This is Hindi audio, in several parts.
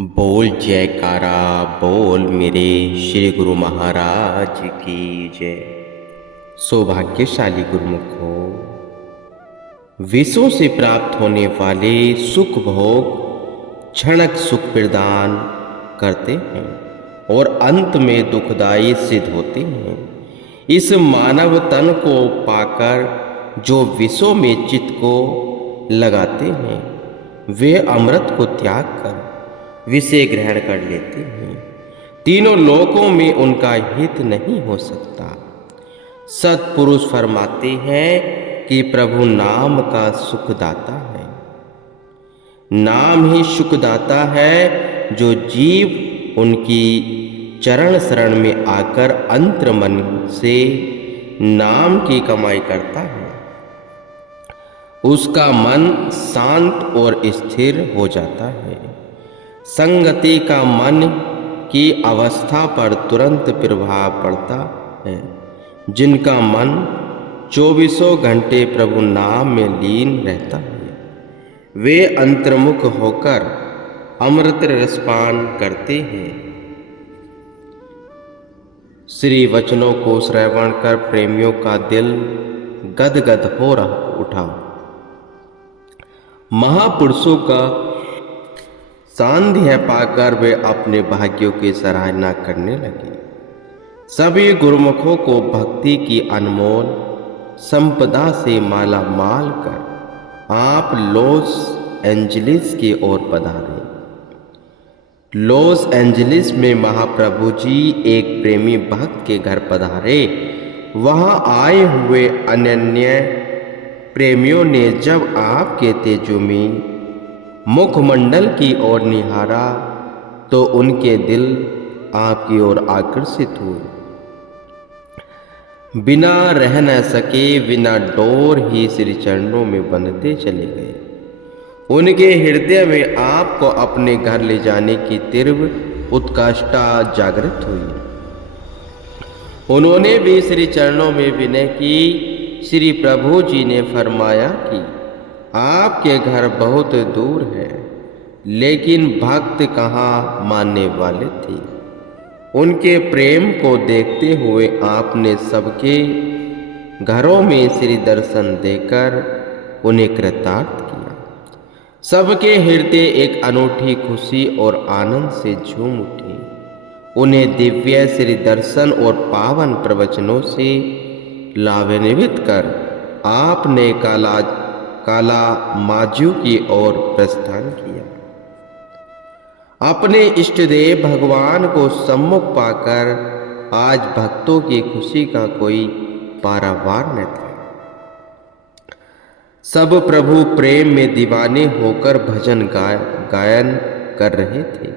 बोल जयकारा बोल मेरे श्री गुरु महाराज की जय। सौभाग्यशाली गुरुमुखो, विषयों से प्राप्त होने वाले सुख भोग क्षणिक सुख प्रदान करते हैं और अंत में दुखदायी सिद्ध होते हैं। इस मानव तन को पाकर जो विषयों में चित्त को लगाते हैं वे अमृत को त्याग कर विषय ग्रहण कर लेते हैं। तीनों लोकों में उनका हित नहीं हो सकता। सत्पुरुष फरमाते हैं कि प्रभु नाम का सुखदाता है। नाम ही सुखदाता है। जो जीव उनकी चरण शरण में आकर अंतर मन से नाम की कमाई करता है उसका मन शांत और स्थिर हो जाता है। संगति का मन की अवस्था पर तुरंत प्रभाव पड़ता है। जिनका मन 24 घंटे प्रभु नाम में लीन रहता है वे अंतर्मुख होकर अमृत रसपान करते हैं। श्री वचनों को श्रवण कर प्रेमियों का दिल गदगद हो उठा। महापुरुषों का सानिध्य पाकर वे अपने भाग्यों की सराहना करने लगे। सभी गुरुमुखों को भक्ति की अनमोल संपदा से माला माल कर आप लॉस एंजलिस की ओर पधारे। लॉस एंजलिस में महाप्रभु जी एक प्रेमी भक्त के घर पधारे। वहां आए हुए अनन्य प्रेमियों ने जब आपके तेजोमय मुखमंडल की ओर निहारा तो उनके दिल आपकी ओर आकर्षित हुए। बिना रह न सके, बिना डोर ही श्री चरणों में बंधते चले गए। उनके हृदय में आपको अपने घर ले जाने की तीव्र उत्कंठा जागृत हुई। उन्होंने भी श्री चरणों में विनय की। श्री प्रभु जी ने फरमाया कि आपके घर बहुत दूर है, लेकिन भक्त कहाँ मानने वाले थे। उनके प्रेम को देखते हुए आपने सबके घरों में श्री दर्शन देकर उन्हें कृतार्थ किया। सबके हृदय एक अनूठी खुशी और आनंद से झूम उठे। उन्हें दिव्य श्री दर्शन और पावन प्रवचनों से लाभान्वित कर आपने काला माजू की ओर प्रस्थान किया। अपने इष्टदेव भगवान को सम्मुख पाकर आज भक्तों की खुशी का कोई पारावार न था। सब प्रभु प्रेम में दीवाने होकर भजन गायन कर रहे थे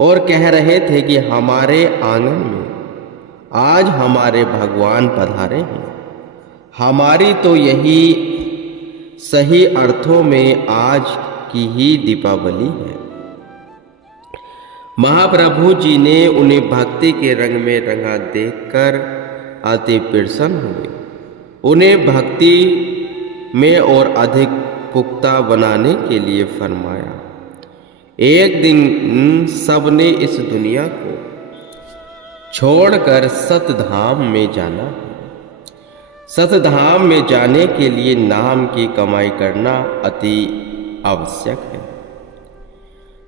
और कह रहे थे कि हमारे आंगन में आज हमारे भगवान पधारे हैं। हमारी तो यही सही अर्थों में आज की ही दीपावली है। महाप्रभु जी ने उन्हें भक्ति के रंग में रंगा देखकर अति प्रसन्न हुए। उन्हें भक्ति में और अधिक पुख्ता बनाने के लिए फरमाया। एक दिन सबने इस दुनिया को छोड़कर सतधाम में जाना है। सतधाम में जाने के लिए नाम की कमाई करना अति आवश्यक है।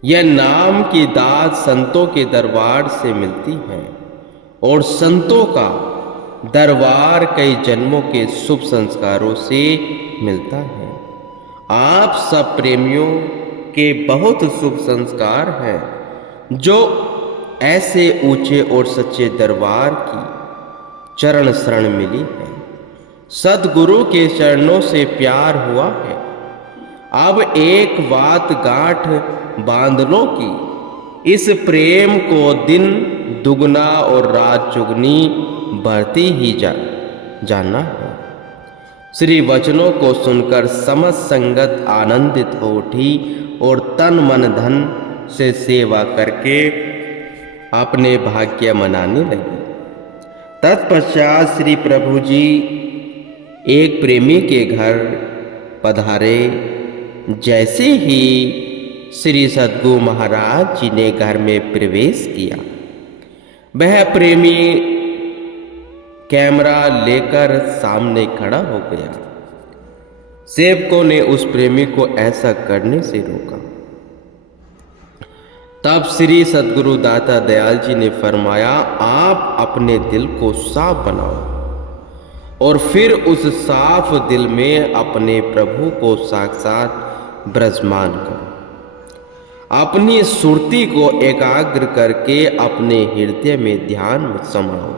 यह नाम की दात संतों के दरबार से मिलती है और संतों का दरबार कई जन्मों के शुभ संस्कारों से मिलता है। आप सब प्रेमियों के बहुत शुभ संस्कार हैं जो ऐसे ऊंचे और सच्चे दरबार की चरण शरण मिली है। सदगुरु के चरणों से प्यार हुआ है। अब एक बात गांठ बांध लो कि इस प्रेम को दिन दुगना और रात चुगनी बढ़ती ही जाना है। श्री वचनों को सुनकर समस्त संगत आनंदित हो उठी और तन मन धन से सेवा करके अपने भाग्य मनाने लगी। तत्पश्चात श्री प्रभु जी एक प्रेमी के घर पधारे। जैसे ही श्री सद्गुरु महाराज जी ने घर में प्रवेश किया। वह प्रेमी कैमरा लेकर सामने खड़ा हो गया। सेवकों ने उस प्रेमी को ऐसा करने से रोका। तब श्री सद्गुरु दाता दयाल जी ने फरमाया, आप अपने दिल को साफ बनाओ और फिर उस साफ दिल में अपने प्रभु को साक्षात विराजमान करो। अपनी सुरती को एकाग्र करके अपने हृदय में ध्यान समाओ।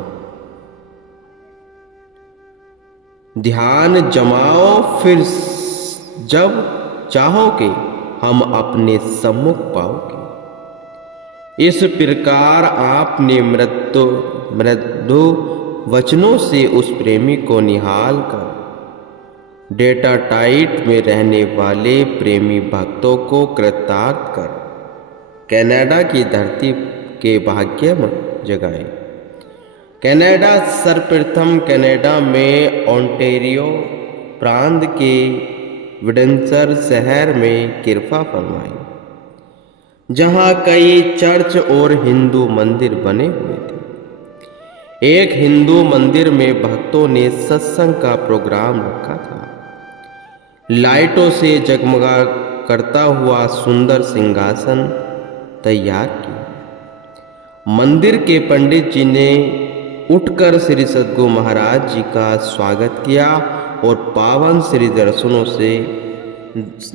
ध्यान जमाओ, फिर जब चाहोगे हम अपने सम्मुख पाओगे। इस प्रकार आपने मृदु वचनों से उस प्रेमी को निहाल कर डेटा टाइट में रहने वाले प्रेमी भक्तों को कृतार्थ कर कनाडा की धरती के भाग्य में जगाए। कनाडा सर्वप्रथम कनाडा में ओंटारियो प्रांत के विंडसर शहर में कृपा फरमाई, जहां कई चर्च और हिंदू मंदिर बने हुए थे। एक हिंदू मंदिर में भक्तों ने सत्संग का प्रोग्राम रखा था। लाइटों से जगमगा करता हुआ सुंदर सिंहासन तैयार किया। मंदिर के पंडित जी ने उठकर श्री सद्गुरु महाराज जी का स्वागत किया और पावन श्री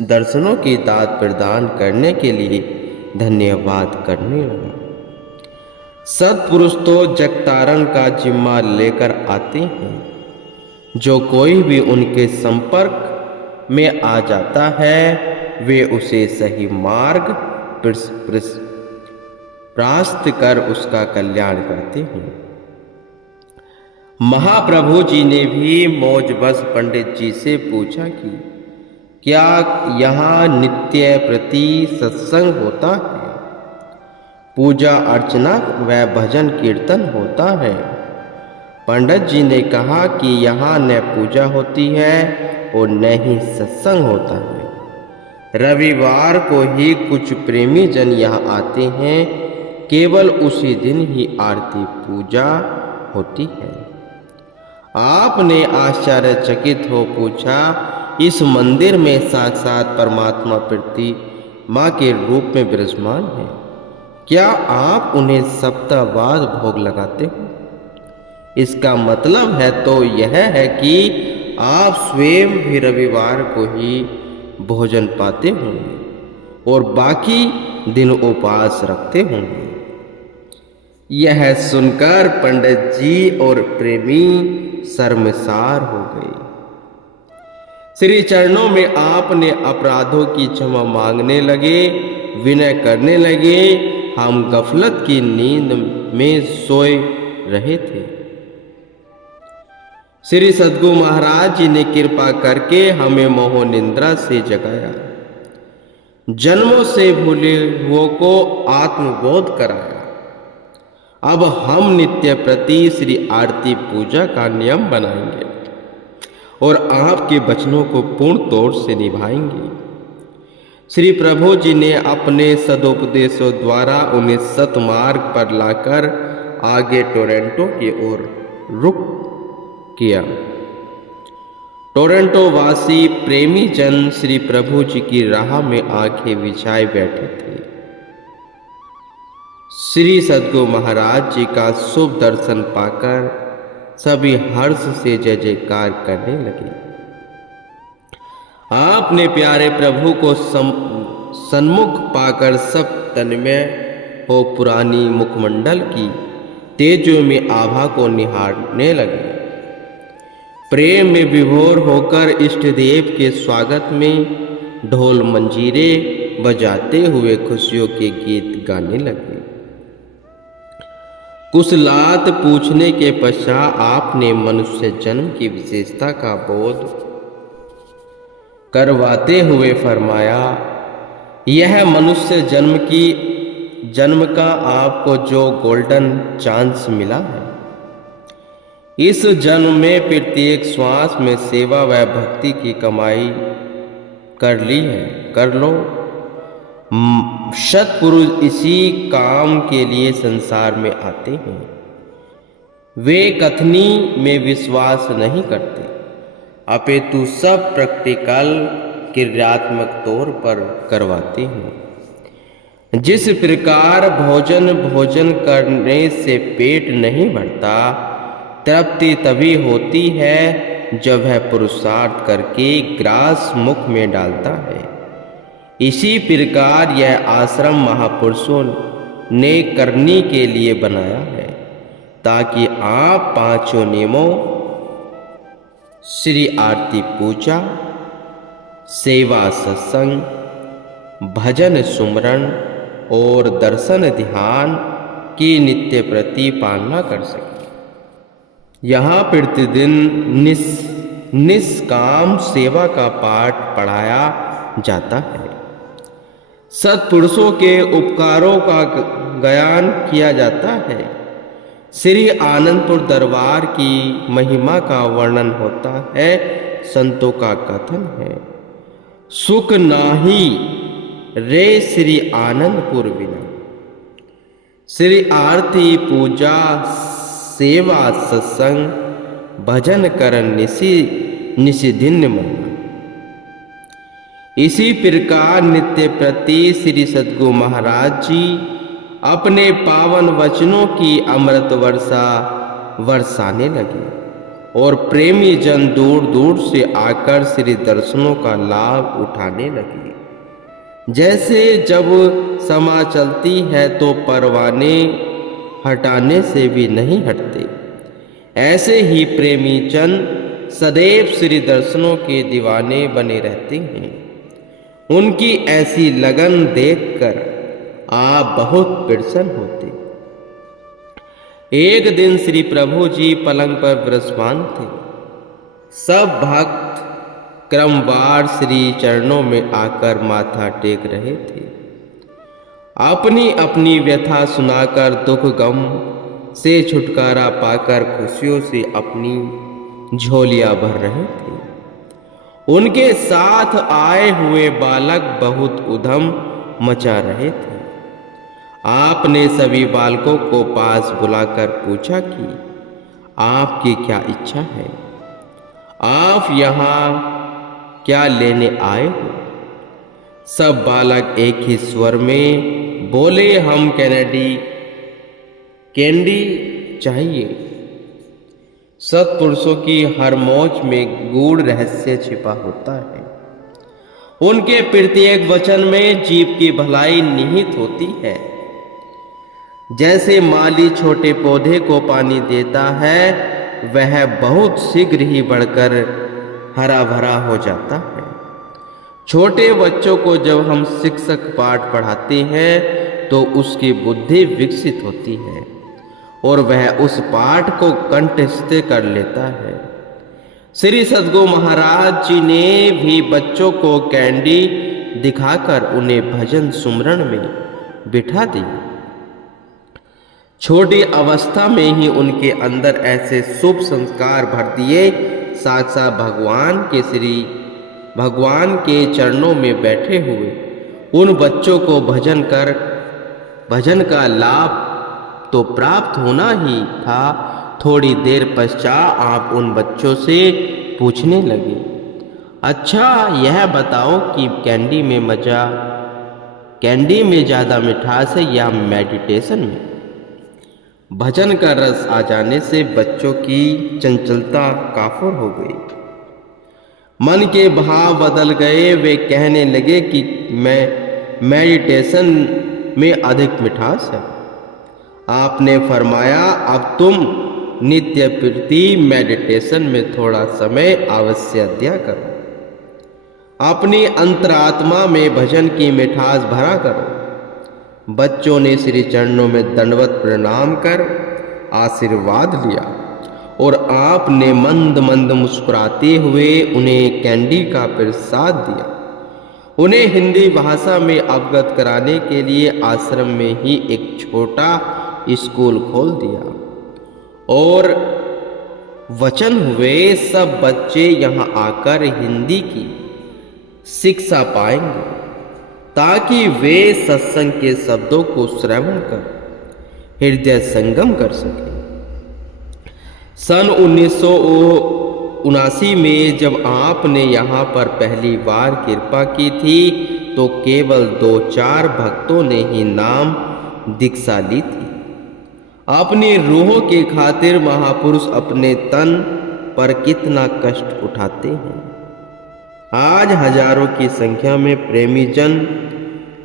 दर्शनों की दात प्रदान करने के लिए धन्यवाद करने लगा। सत्पुरुष तो जगतारण का जिम्मा लेकर आते हैं। जो कोई भी उनके संपर्क में आ जाता है वे उसे सही मार्ग प्राप्त कर उसका कल्याण करते हैं। महाप्रभु जी ने भी मौजबस पंडित जी से पूछा कि क्या यहाँ नित्य प्रति सत्संग होता है, पूजा अर्चना व भजन कीर्तन होता है? पंडित जी ने कहा कि यहाँ न पूजा होती है और न ही सत्संग होता है। रविवार को ही कुछ प्रेमी जन यहाँ आते हैं, केवल उसी दिन ही आरती पूजा होती है। आपने आश्चर्यचकित हो पूछा, इस मंदिर में साक्षात परमात्मा प्रतिमा के रूप में विराजमान है, क्या आप उन्हें सप्ताह बाद भोग लगाते हो? इसका मतलब है तो यह है कि आप स्वयं भी रविवार को ही भोजन पाते होंगे और बाकी दिन उपवास रखते होंगे। यह सुनकर पंडित जी और प्रेमी शर्मसार हो गए। श्री चरणों में आपने अपराधों की क्षमा मांगने लगे, विनय करने लगे। हम गफलत की नींद में सोए रहे थे। श्री सद्गुरु महाराज जी ने कृपा करके हमें मोह निद्रा से जगाया, जन्मों से भूले हुओं को आत्मबोध कराया। अब हम नित्य प्रति श्री आरती पूजा का नियम बनाएंगे और आपके वचनों को पूर्ण तौर से निभाएंगे। श्री प्रभु जी ने अपने सदोपदेशों द्वारा उन्हें सतमार्ग पर लाकर आगे टोरंटो की ओर रुख किया। टोरंटो वासी प्रेमी जन श्री प्रभु जी की राह में आंखें बिछाए बैठे थे। श्री सद्गुरु महाराज जी का शुभ दर्शन पाकर सभी हर्ष से जय जयकार करने लगे। आपने प्यारे प्रभु को सन्मुख पाकर सब तन्मय हो पुरानी मुखमंडल की तेजों में आभा को निहारने लगे। प्रेम में विभोर होकर इष्ट देव के स्वागत में ढोल मंजीरे बजाते हुए खुशियों के गीत गाने लगे। कुशलात पूछने के पश्चात आपने मनुष्य जन्म की विशेषता का बोध करवाते हुए फरमाया, यह मनुष्य जन्म का आपको जो गोल्डन चांस मिला है, इस जन्म में प्रत्येक श्वास में सेवा व भक्ति की कमाई कर ली है, कर लो। सत्पुरुष इसी काम के लिए संसार में आते हैं। वे कथनी में विश्वास नहीं करते, अपितु सब प्रैक्टिकल क्रियात्मक तौर पर करवाते हैं। जिस प्रकार भोजन करने से पेट नहीं भरता, तृप्ति तभी होती है जब वह पुरुषार्थ करके ग्रास मुख में डालता है। इसी प्रकार यह आश्रम महापुरुषों ने करने के लिए बनाया है, ताकि आप पांचों नियमों श्री आरती पूजा, सेवा सत्संग, भजन सुमरण और दर्शन ध्यान की नित्य प्रति पालना कर सकें। यहाँ प्रतिदिन निष्काम सेवा का पाठ पढ़ाया जाता है। सत्पुरुषों के उपकारों का गायन किया जाता है। श्री आनंदपुर दरबार की महिमा का वर्णन होता है। संतों का कथन है, सुख नाही रे श्री आनंदपुर बिना। श्री आरती पूजा, सेवा सत्संग, भजन करन निसी दिन मन। इसी प्रकार नित्य प्रति श्री सद्गुरु महाराज जी अपने पावन वचनों की अमृत वर्षा बरसाने लगे और प्रेमी जन दूर दूर से आकर श्री दर्शनों का लाभ उठाने लगे। जैसे जब समा चलती है तो परवाने हटाने से भी नहीं हटते, ऐसे ही प्रेमी जन सदैव श्री दर्शनों के दीवाने बने रहते हैं। उनकी ऐसी लगन देखकर आप बहुत प्रसन्न होते। एक दिन श्री प्रभु जी पलंग पर विराजमान थे। सब भक्त क्रमवार श्री चरणों में आकर माथा टेक रहे थे। अपनी अपनी व्यथा सुनाकर दुख गम से छुटकारा पाकर खुशियों से अपनी झोलियां भर रहे थे। उनके साथ आए हुए बालक बहुत उधम मचा रहे थे। आपने सभी बालकों को पास बुलाकर पूछा कि आपकी क्या इच्छा है, आप यहाँ क्या लेने आए हो? सब बालक एक ही स्वर में बोले, हम कैंडी चाहिए। सत्पुरुषों की हर मौज में गूढ़ रहस्य छिपा होता है। उनके प्रत्येक वचन में जीव की भलाई निहित होती है। जैसे माली छोटे पौधे को पानी देता है, वह बहुत शीघ्र ही बढ़कर हरा भरा हो जाता है। छोटे बच्चों को जब हम शिक्षक पाठ पढ़ाते हैं तो उसकी बुद्धि विकसित होती है और वह उस पाठ को कंठस्थ कर लेता है। श्री सद्गुरु महाराज जी ने भी बच्चों को कैंडी दिखाकर उन्हें भजन सुमरण में बिठा दी। छोटी अवस्था में ही उनके अंदर ऐसे शुभ संस्कार भर दिए, साक्षात भगवान के चरणों में बैठे हुए उन बच्चों को भजन का लाभ तो प्राप्त होना ही था। थोड़ी देर पश्चात आप उन बच्चों से पूछने लगे, अच्छा यह बताओ कि कैंडी में ज़्यादा मिठास है या मेडिटेशन में? भजन का रस आ जाने से बच्चों की चंचलता काफुर हो गई। मन के भाव बदल गए। वे कहने लगे कि मेडिटेशन में अधिक मिठास है। आपने फरमाया, अब तुम नित्य प्रति मेडिटेशन में थोड़ा समय अवश्य दिया करो। अपनी अंतरात्मा में भजन की मिठास भरा करो। बच्चों ने श्री चरणों में दंडवत प्रणाम कर आशीर्वाद लिया और आपने मंद मंद मुस्कुराते हुए उन्हें कैंडी का प्रसाद दिया। उन्हें हिंदी भाषा में अवगत कराने के लिए आश्रम में ही एक छोटा स्कूल खोल दिया और वचन हुए, सब बच्चे यहाँ आकर हिंदी की शिक्षा पाएंगे। ताकि वे सत्संग के शब्दों को श्रवण कर हृदय संगम कर सके। सन 1979 में जब आपने यहाँ पर पहली बार कृपा की थी तो केवल 2-4 भक्तों ने ही नाम दीक्षा ली थी। अपनी रूहों के खातिर महापुरुष अपने तन पर कितना कष्ट उठाते हैं। आज हजारों की संख्या में प्रेमी जन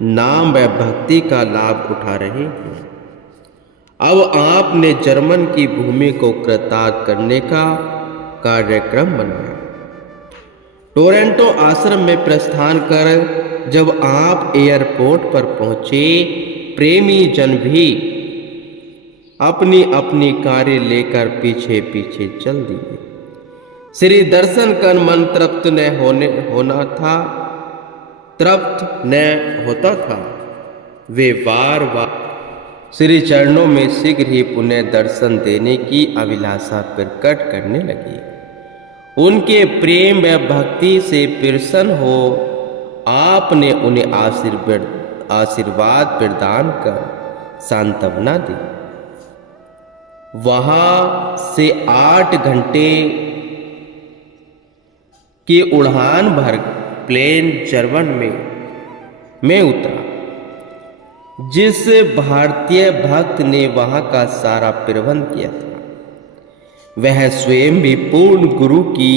नाम व भक्ति का लाभ उठा रहे हैं। अब आपने जर्मन की भूमि को कृतार्थ करने का कार्यक्रम बनाया। टोरंटो आश्रम में प्रस्थान कर जब आप एयरपोर्ट पर पहुंचे, प्रेमी जन भी अपनी अपनी कार्य लेकर पीछे पीछे चल दिए। श्री दर्शन कर मन तृप्त न होता था। वे बार बार श्री चरणों में शीघ्र ही पुनः दर्शन देने की अभिलाषा प्रकट करने लगी। उनके प्रेम व भक्ति से प्रसन्न हो आपने उन्हें आशीर्वाद प्रदान कर सांत्वना दी। वहां से 8 घंटे की उड़ान भर प्लेन जर्मन में उतरा। जिस भारतीय भक्त ने वहां का सारा प्रबंध किया था, वह स्वयं भी पूर्ण गुरु की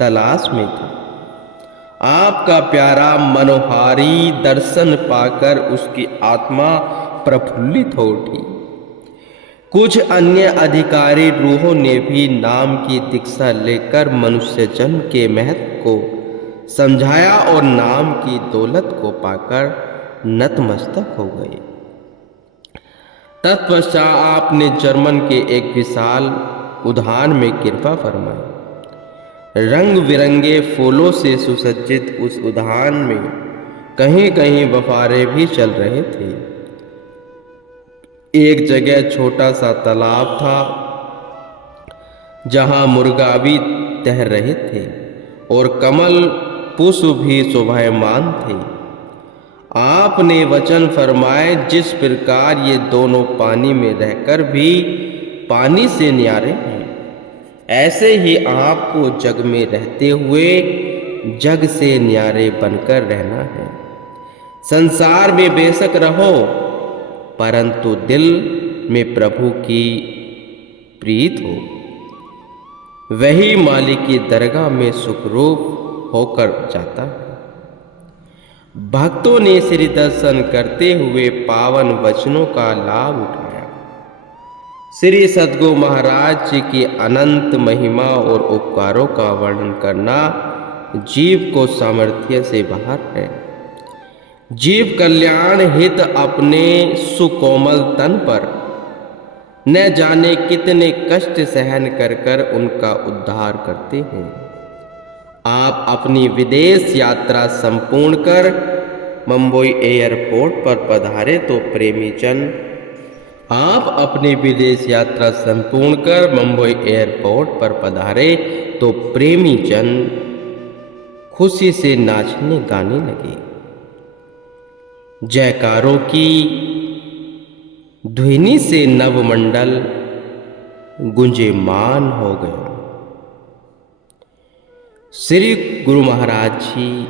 तलाश में था। आपका प्यारा मनोहारी दर्शन पाकर उसकी आत्मा प्रफुल्लित हो उठी। कुछ अन्य अधिकारी रूहों ने भी नाम की दीक्षा लेकर मनुष्य जन्म के महत्व को समझाया और नाम की दौलत को पाकर नतमस्तक हो गए। तत्पश्चात आपने जर्मन के एक विशाल उद्यान में कृपा फरमाई। रंग बिरंगे फूलों से सुसज्जित उस उद्यान में कहीं कहीं बफारे भी चल रहे थे। एक जगह छोटा सा तालाब था जहां मुर्गा भी तैर रहे थे और कमल पुष्प भी शोभायमान थे। आपने वचन फरमाए, जिस प्रकार ये दोनों पानी में रहकर भी पानी से न्यारे हैं, ऐसे ही आपको जग में रहते हुए जग से न्यारे बनकर रहना है। संसार में बेशक रहो, परंतु दिल में प्रभु की प्रीत हो। वही मालिक की दरगाह में सुखरूप होकर जाता है। भक्तों ने श्री दर्शन करते हुए पावन वचनों का लाभ उठाया। श्री सद्गुरु महाराज जी की अनंत महिमा और उपकारों का वर्णन करना जीव को सामर्थ्य से बाहर है। जीव कल्याण हित अपने सुकोमल तन पर न जाने कितने कष्ट सहन कर कर उनका उद्धार करते हैं। आप अपनी विदेश यात्रा संपूर्ण कर मुंबई एयरपोर्ट पर पधारे तो प्रेमी जन आप अपनी विदेश यात्रा संपूर्ण कर मुंबई एयरपोर्ट पर पधारे तो प्रेमी जन खुशी से नाचने गाने लगे। जयकारों की ध्वनि से नवमंडल गुंजेमान हो गया। श्री गुरु महाराज जी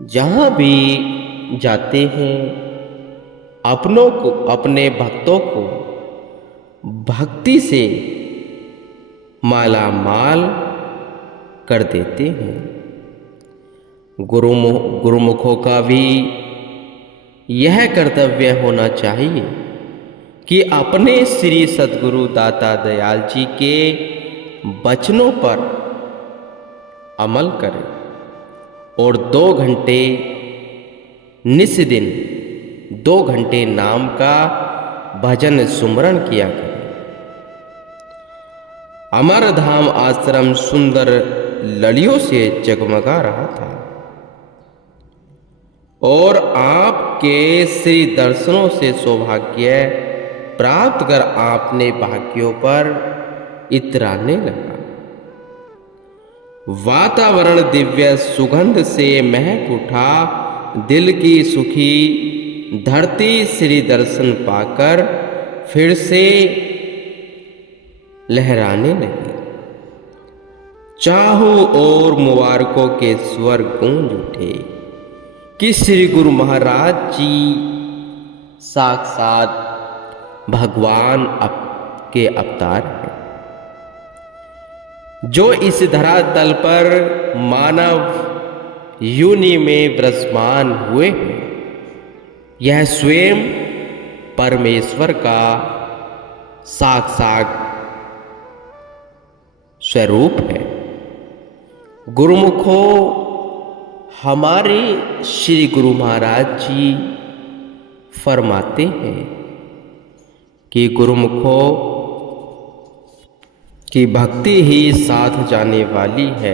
जहाँ भी जाते हैं अपनों को, अपने भक्तों को भक्ति से माला माल कर देते हैं। गुरुमुखों का भी यह कर्तव्य होना चाहिए कि अपने श्री सद्गुरु दाता दयाल जी के वचनों पर अमल करें और 2 घंटे निस्दिन 2 घंटे नाम का भजन सुमरण किया करें। अमरधाम आश्रम सुंदर लड़ियों से जगमगा रहा था और आपके श्री दर्शनों से सौभाग्य प्राप्त कर आपने भाग्यों पर इतराने लगा। वातावरण दिव्य सुगंध से महक उठा दिल की सुखी धरती श्री दर्शन पाकर फिर से लहराने लगी। चारों ओर मुबारकों के स्वर गूंज उठे कि श्री गुरु महाराज जी साक्षात भगवान के अवतार हैं, जो इस धरातल पर मानव योनि में विराजमान हुए हैं। यह स्वयं परमेश्वर का साक्षात स्वरूप है। गुरुमुखो, हमारे श्री गुरु महाराज जी फरमाते हैं कि गुरुमुखो की भक्ति ही साथ जाने वाली है।